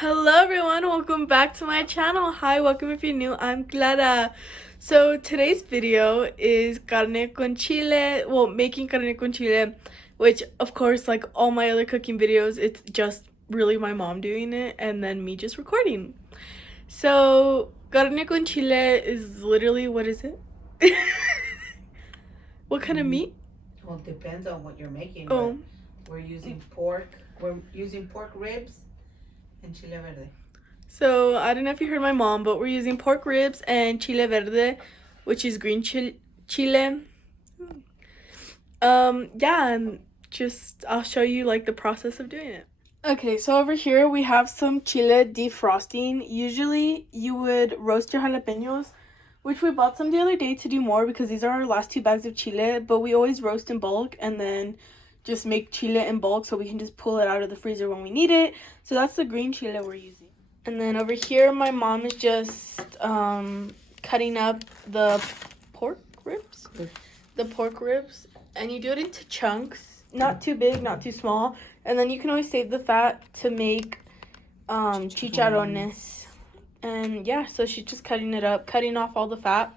Hello everyone, welcome back to my channel. Hi, welcome if you're new. I'm Clara. So today's video is carne con chile, well, making carne con chile, which of course, like all my other cooking videos, it's just really my mom doing it and then me just recording. So carne con chile is literally, what is it? What kind of meat? Well, it depends on what you're making. Oh, We're using pork. We're using pork ribs and chile verde. so I don't know if you heard my mom, but we're using pork ribs and chile verde, which is green chile. Yeah, and just I'll show you like the process of doing it. Okay, so over here we have some chile defrosting. Usually you would roast your jalapenos, which we bought some the other day to do more because these are our last 2 bags of chile, but we always roast in bulk and then just make chile in bulk so we can just pull it out of the freezer when we need it. So that's the green chile we're using. And then over here my mom is just cutting up the pork ribs. The pork ribs, and you do it into chunks, not too big, not too small, and then you can always save the fat to make chicharrones. And yeah, so she's just cutting it up, cutting off all the fat.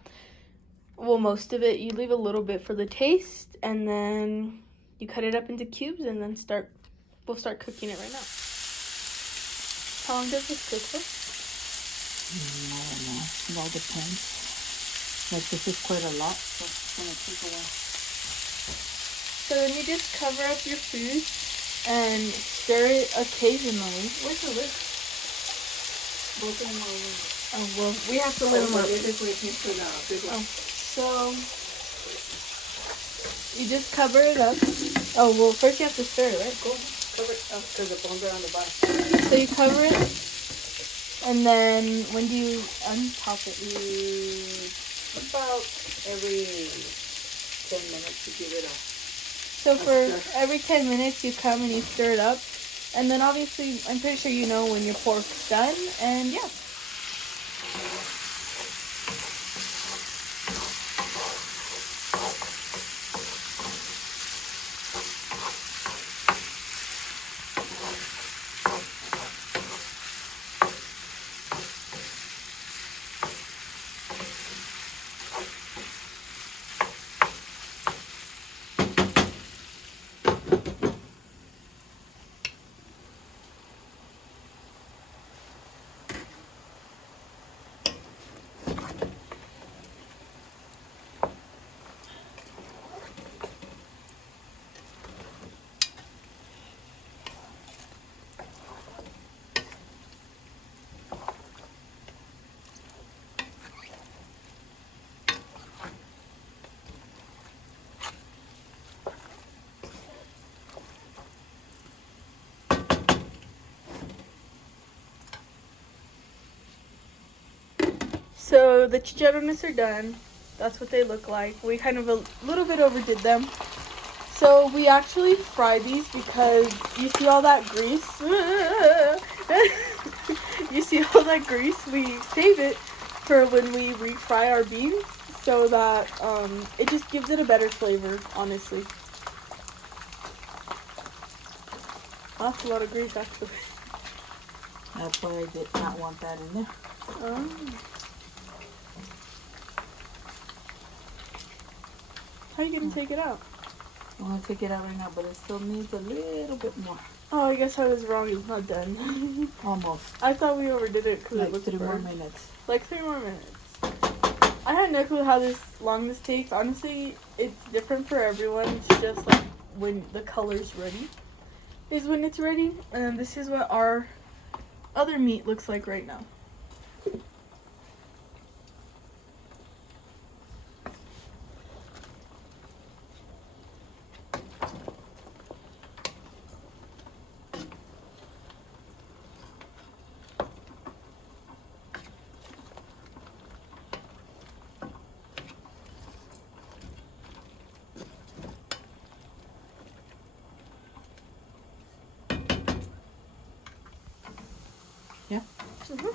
Well, most of it. You leave a little bit for the taste, and then you cut it up into cubes, and then we'll start cooking it right now. How long does this cook for? I don't know. It all depends. Like this is quite a lot, so it's gonna take a while. So then you just cover up your food and stir it occasionally. Where's the lid? Both of them are really. Oh, well, we have to lid them up. This way next to the big one. So you just cover it up. Oh, well, first you have to stir it, right? Go cover it up because the bones are on the bottom. So you cover it, and then when do you untop it? About every 10 minutes to give it a. So for every 10 minutes you come and you stir it up, and then obviously I'm pretty sure you know when your pork's done, and yeah. So the chicharrones are done. That's what they look like. We kind of a little bit overdid them. So we actually fry these because you see all that grease? You see all that grease? We save it for when we refry our beans so that it just gives it a better flavor, honestly. That's a lot of grease, actually. That's why I did not want that in there. Oh. How are you going to take it out? I'm going to take it out right now, but it still needs a little bit more. Oh, I guess I was wrong. It's not done. Almost. I thought we overdid it because Like it looked 3 more burned. minutes. Like 3 more minutes. I had no clue how long this takes. Honestly, it's different for everyone. It's just like when the color's ready is when it's ready. And then this is what our other meat looks like right now. Yeah? Mm-hmm.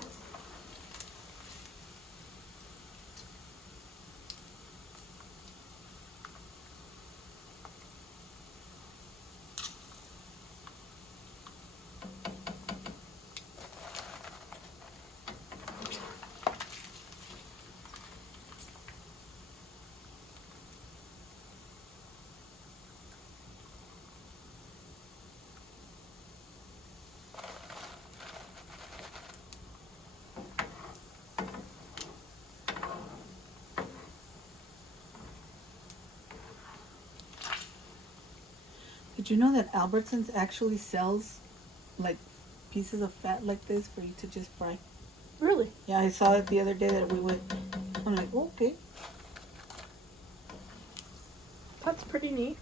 Did you know that Albertsons actually sells like pieces of fat like this for you to just fry? Really? Yeah, I saw it the other day that we went. I'm like, oh, okay. That's pretty neat.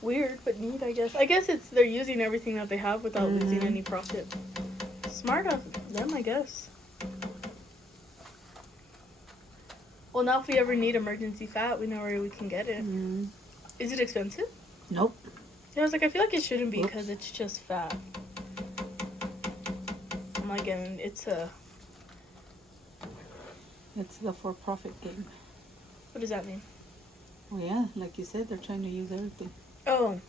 Weird, but neat, I guess. I guess it's they're using everything that they have without losing any profit. Smart of them, I guess. Well, now if we ever need emergency fat, we know where we can get it. Is it expensive? Nope. Yeah, I was like, I feel like it shouldn't be because it's just fat. I'm like, and it's the for-profit game. What does that mean? Well, yeah, like you said, they're trying to use everything. Oh.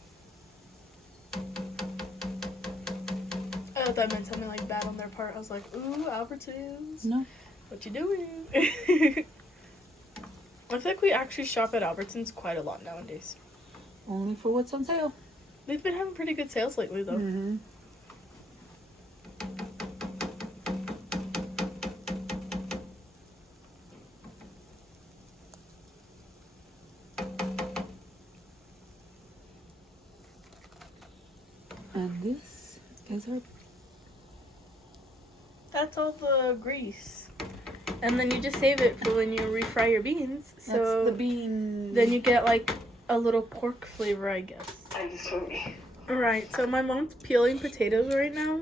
I thought that meant something like bad on their part. I was like, ooh, Albertsons. No. What you doing? I feel like we actually shop at Albertsons quite a lot nowadays. Only for what's on sale. They've been having pretty good sales lately, though. And this is our... That's all the grease. And then you just save it for when you refry your beans. So that's the bean. Then you get like a little pork flavor, I guess. Alright, so my mom's peeling potatoes right now.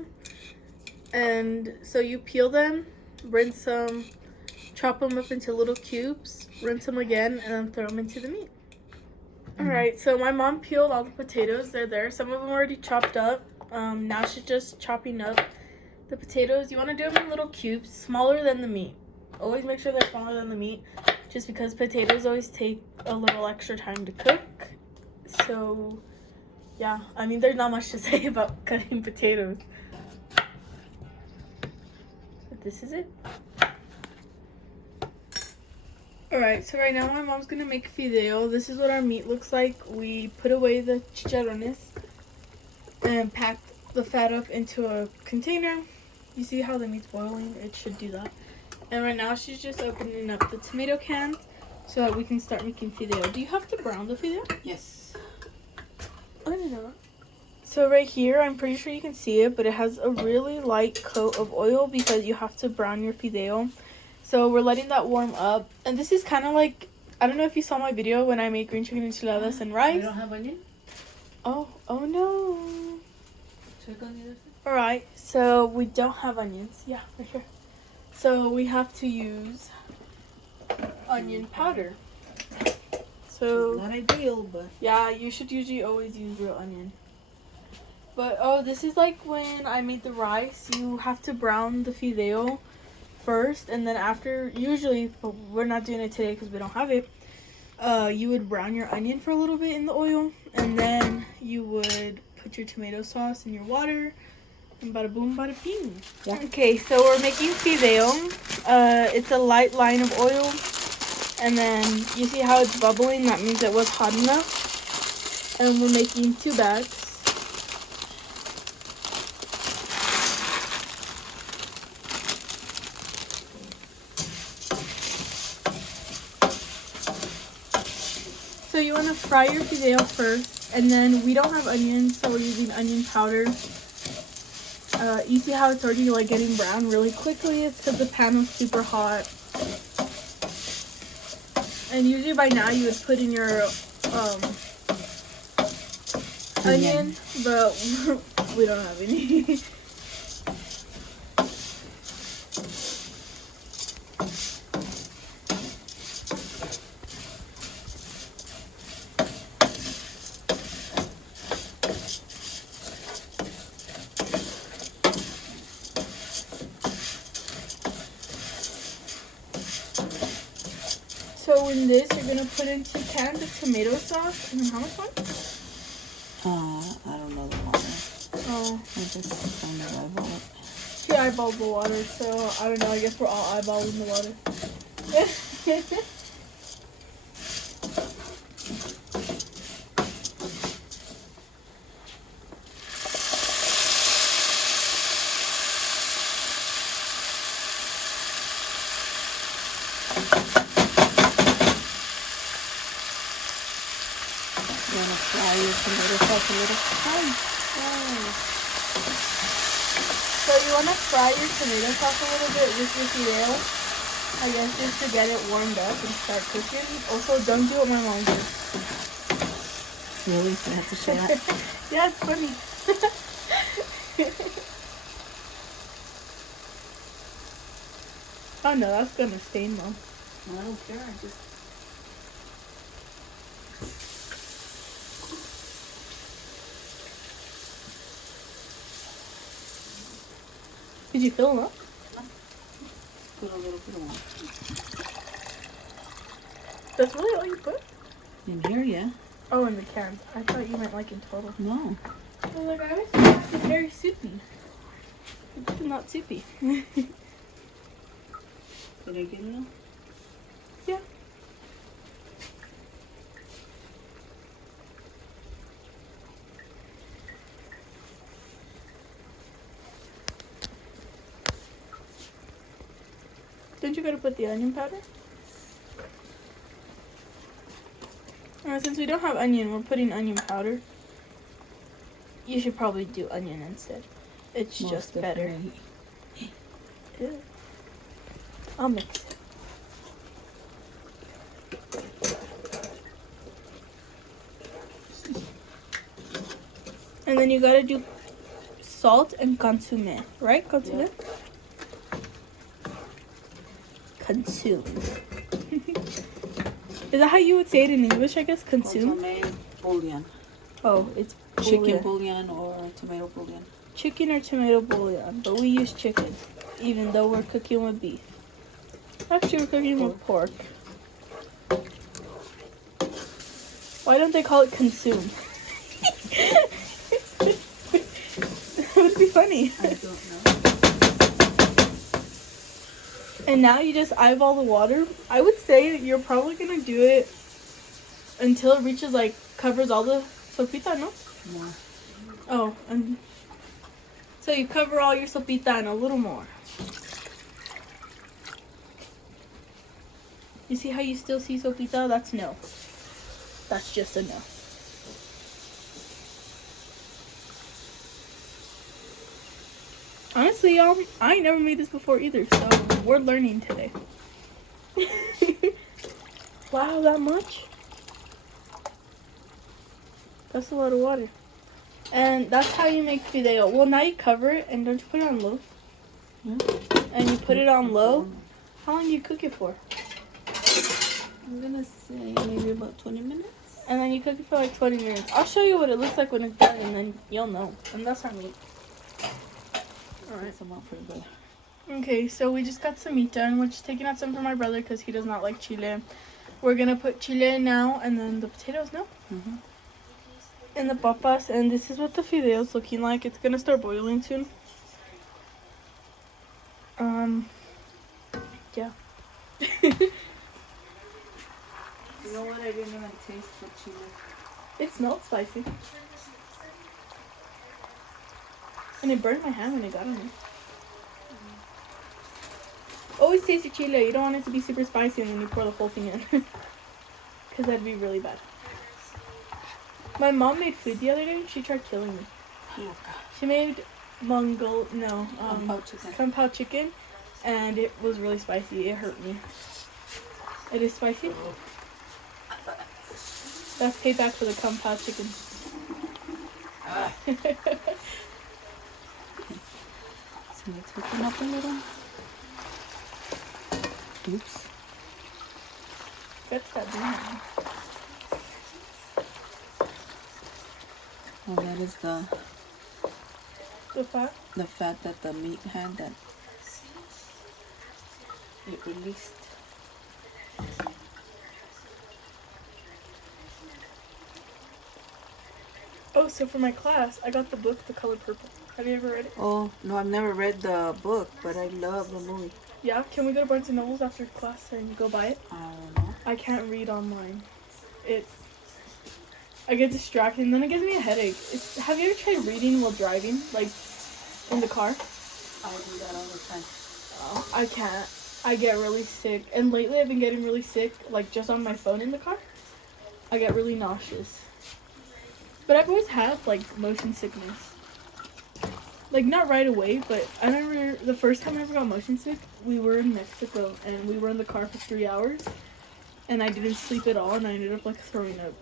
And so you peel them, rinse them, chop them up into little cubes, rinse them again, and then throw them into the meat. Alright, so my mom peeled all the potatoes. They're there. Some of them already chopped up. Now she's just chopping up the potatoes. You want to do them in little cubes, smaller than the meat. Always make sure they're smaller than the meat, just because potatoes always take a little extra time to cook. So, yeah. I mean, there's not much to say about cutting potatoes. But this is it. Alright, so right now my mom's gonna make fideo. This is what our meat looks like. We put away the chicharrones and pack the fat up into a container. You see how the meat's boiling? It should do that. And right now she's just opening up the tomato cans so that we can start making fideo. Do you have to brown the fideo? Yes. I didn't know that. So right here, I'm pretty sure you can see it, but it has a really light coat of oil because you have to brown your fideo. So we're letting that warm up. And this is kind of like, I don't know if you saw my video when I made green chicken enchiladas and rice. You don't have onion? Oh no. Check on the other side. Alright, so we don't have onions. Yeah, for sure. So we have to use onion powder. So it's not ideal, but yeah, you should usually always use real onion. But oh, this is like when I made the rice. You have to brown the fideo first, and then after, usually, but we're not doing it today because we don't have it. You would brown your onion for a little bit in the oil, and then you would put your tomato sauce in your water. And bada boom, bada bing. Yeah. Okay, so we're making fideo. It's a light line of oil. And then you see how it's bubbling? That means it was hot enough. And we're making 2 bags. So you want to fry your fideo first. And then we don't have onions, so we're using onion powder. You see how it's already like getting brown really quickly? It's because the pan was super hot. And usually by now you would put in your onion, but we don't have any. So in this, you're gonna put in 2 cans of tomato sauce, and then how much one? I don't know the water. Oh, I just kind of eyeball it. she eyeballed the water, so I don't know. I guess we're all eyeballing the water. You want to fry your tomato sauce a little. So you want to fry your tomato sauce a little bit with your fideo. I guess just to get it warmed up and start cooking. Also, don't do what my mom did. Really? So I have to show that? Yeah, it's funny. Oh no, that's gonna stain, Mom. No, I don't care. I just... Did you fill them up? Put a little bit on. That's really all you put? In here, yeah. Oh, in the can. I thought you meant like in total. No. I was like, I was thinking it's very soupy. It's not soupy. Did I get it all? Yeah. Don't you gotta put the onion powder? Since we don't have onion, we're putting onion powder. You should probably do onion instead. It's Most just better. definitely. Ew. I'll mix it. And then you gotta do salt and consomme, right? Consomme? Yeah. Consume. Is that how you would say it in English, I guess? Consume? Consomme bouillon. Oh, it's Chicken bouillon. bouillon or tomato bouillon. Chicken or tomato bouillon, but we use chicken, even though we're cooking with beef. Actually, we're cooking with pork. Why don't they call it consume? That would be funny. I don't know. And now you just eyeball the water. I would say you're probably gonna do it until it reaches like covers all the sopita, no? More. Oh, and so you cover all your sopita and a little more. You see how you still see sopita? That's no. That's just a no. Honestly, y'all, I ain't never made this before either, so we're learning today. Wow, that much? That's a lot of water. And that's how you make fideo. Well, now you cover it, and don't you put it on low? Hmm? And you put it on low. How long do you cook it for? I'm gonna say maybe about 20 minutes. And then you cook it for like 20 minutes. I'll show you what it looks like when it's done, and then you'll know. And that's not me. Alright. Some out for the brother. Okay, so we just got some meat done. We're just taking out some for my brother because he does not like chile. We're gonna put chile in now, and then the potatoes now. Mm-hmm. And the papas, and this is what the fideo is looking like. It's gonna start boiling soon. Yeah. You know what? I didn't even taste the chili. It smelled spicy. And it burned my hand when it got on me. Always taste your chile. You don't want it to be super spicy and then you pour the whole thing in. Because that'd be really bad. My mom made food the other day and she tried killing me. Oh, She made kung pao chicken, and it was really spicy. It hurt me. It is spicy? That's payback for the kung pao chicken. So let's open up a little. Oops. That's that bean. Oh, that is the fat? that the meat had that it released. Oh, so for my class, I got the book, The Color Purple. Have you ever read it? Oh, no, I've never read the book, but I love the movie. Yeah? Can we go to Barnes & Nobles after class and go buy it? I don't know. I can't read online. I get distracted and then it gives me a headache. Have you ever tried reading while driving? Like, in the car? I do that all the time. Oh, I can't. I get really sick. And lately I've been getting really sick, like just on my phone in the car. I get really nauseous. But I've always had like motion sickness. Like not right away, but I remember the first time I ever got motion sick, we were in Mexico and we were in the car for 3 hours and I didn't sleep at all and I ended up like throwing up.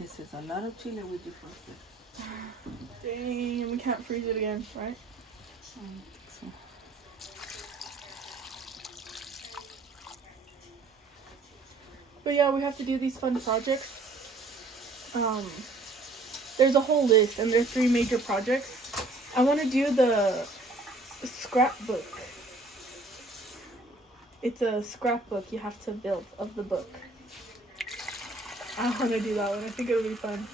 This is a lot of chile we defrosted. Dang, we can't freeze it again, right? I don't think so. But yeah, we have to do these fun projects. There's a whole list and there's 3 major projects. I want to do the scrapbook. It's a scrapbook you have to build of the book. I want to do that one. I think it'll be fun.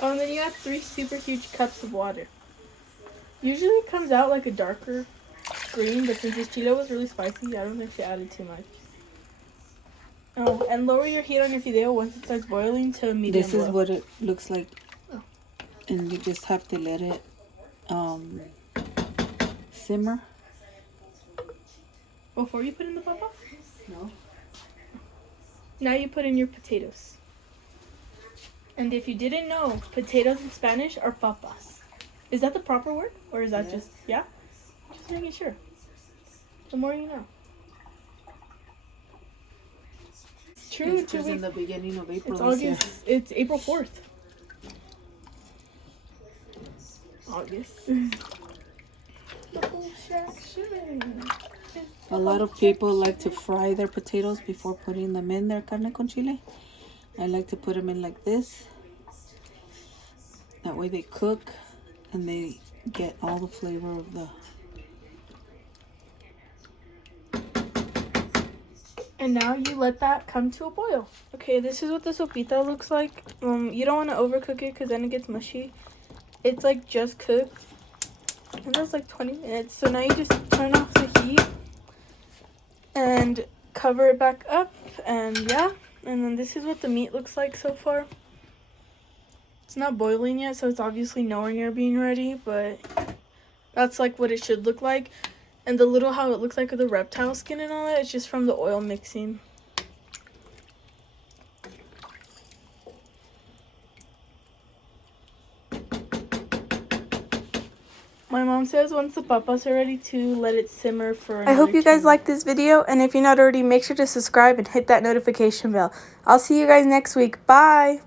Oh, and then you have 3 super huge cups of water. Usually it comes out like a darker green, but since this chile was really spicy, I don't think she added too much. Oh, and lower your heat on your fideo once it starts boiling to medium This is low. what it looks like. Oh. And you just have to let it simmer. Before you put in the papas? No. Now you put in your potatoes. And if you didn't know, potatoes in Spanish are papas. Is that the proper word? Or is that just, yeah? Just making sure. The more you know. It's true. It's in the beginning of April. It's this year. August. It's April 4th. August. The whole shack shooting. A lot of people like to fry their potatoes before putting them in their carne con chile. I like to put them in like this. That way they cook and they get all the flavor of the... And now you let that come to a boil. Okay, this is what the sopita looks like. You don't want to overcook it because then it gets mushy. It's like just cooked. And that's like 20 minutes. So now you just turn off the heat and cover it back up. And yeah, and then this is what the meat looks like so far. It's not boiling yet, so it's obviously nowhere near being ready, but that's like what it should look like. And the little how it looks like with the reptile skin and all that, it's just from the oil mixing. My mom says once the papas are ready to let it simmer for I hope you guys liked this video, and if you're not already, make sure to subscribe and hit that notification bell. I'll see you guys next week. Bye!